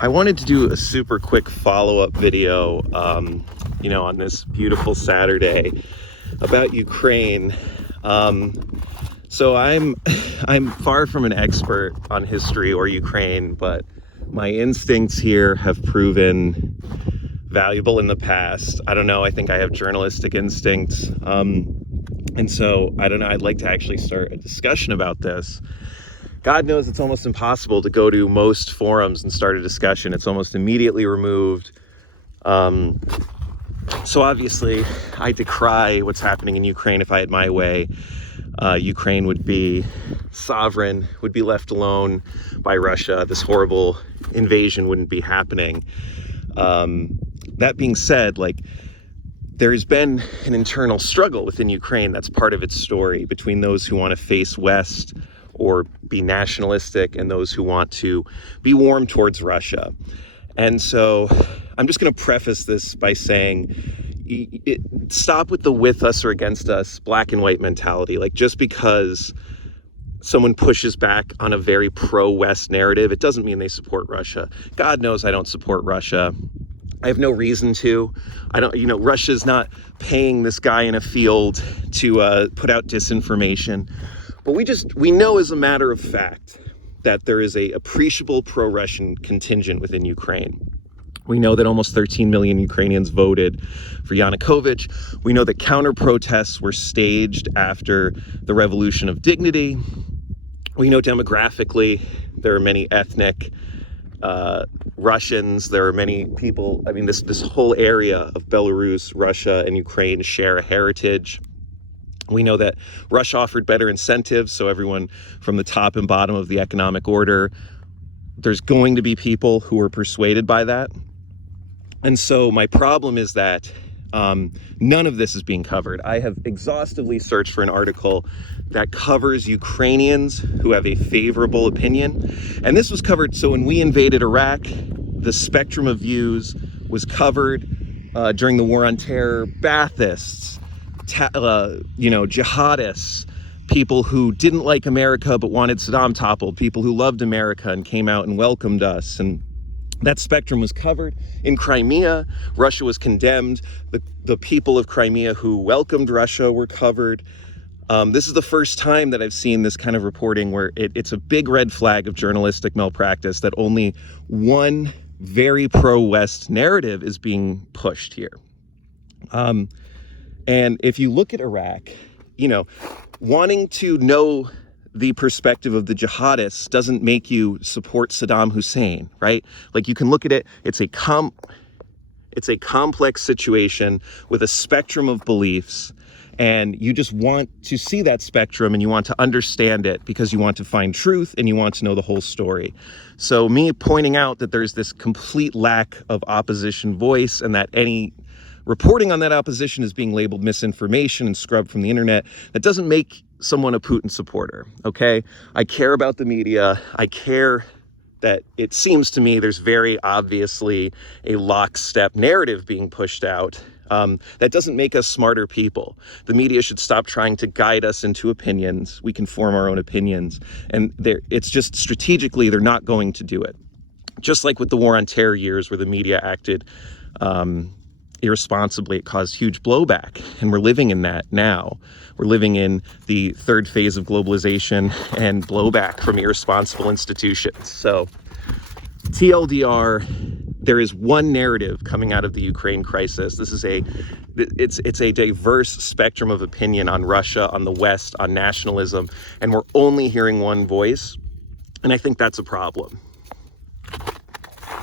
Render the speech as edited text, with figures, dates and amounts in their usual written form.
I wanted to do a super quick follow-up video, on this beautiful Saturday about Ukraine. So I'm far from an expert on history or Ukraine, but my instincts here have proven valuable in the past. I don't know. I think I have journalistic instincts. And so I don't know. I'd like to actually start a discussion about this. God knows it's almost impossible to go to most forums and start a discussion. It's almost immediately removed. So obviously, I decry what's happening in Ukraine. If I had my way, Ukraine would be sovereign, would be left alone by Russia. This horrible invasion wouldn't be happening. That being said, there has been an internal struggle within Ukraine that's part of its story between those who want to face West or be nationalistic and those who want to be warm towards Russia. And so I'm just going to preface this by saying, stop with the with us or against us black and white mentality. Just because someone pushes back on a very pro-West narrative, it doesn't mean they support Russia. God knows I don't support Russia. I have no reason to. Russia's not paying this guy in a field to put out disinformation. But we know as a matter of fact that there is a appreciable pro-Russian contingent within Ukraine. We know that almost 13 million Ukrainians voted for Yanukovych. We know that counter-protests were staged after the Revolution of Dignity. We know demographically there are many ethnic Russians. There are many people. This whole area of Belarus, Russia, and Ukraine share a heritage. We know that Russia offered better incentives, so everyone from the top and bottom of the economic order, there's going to be people who are persuaded by that. And so my problem is that none of this is being covered. I have exhaustively searched for an article that covers Ukrainians who have a favorable opinion. And this was covered, so when we invaded Iraq, the spectrum of views was covered during the War on Terror. Baathists, jihadists, people who didn't like America but wanted Saddam toppled, people who loved America and came out and welcomed us. And that spectrum was covered. In Crimea, Russia was condemned. The people of Crimea who welcomed Russia were covered. This is the first time that I've seen this kind of reporting where it's a big red flag of journalistic malpractice that only one very pro-West narrative is being pushed here. And if you look at Iraq, wanting to know the perspective of the jihadists doesn't make you support Saddam Hussein, right? You can look at it, it's a complex situation with a spectrum of beliefs, and you just want to see that spectrum and you want to understand it because you want to find truth and you want to know the whole story. So me pointing out that there's this complete lack of opposition voice and that any reporting on that opposition is being labeled misinformation and scrubbed from the internet, that doesn't make someone a Putin supporter, okay? I care about the media. I care that it seems to me there's very obviously a lockstep narrative being pushed out. That doesn't make us smarter people. The media should stop trying to guide us into opinions. We can form our own opinions. And it's just strategically, they're not going to do it. Just like with the War on Terror years where the media acted irresponsibly, it caused huge blowback. And we're living in that now. We're living in the third phase of globalization and blowback from irresponsible institutions. So TLDR, there is one narrative coming out of the Ukraine crisis. It's a diverse spectrum of opinion on Russia, on the West, on nationalism, and we're only hearing one voice. And I think that's a problem.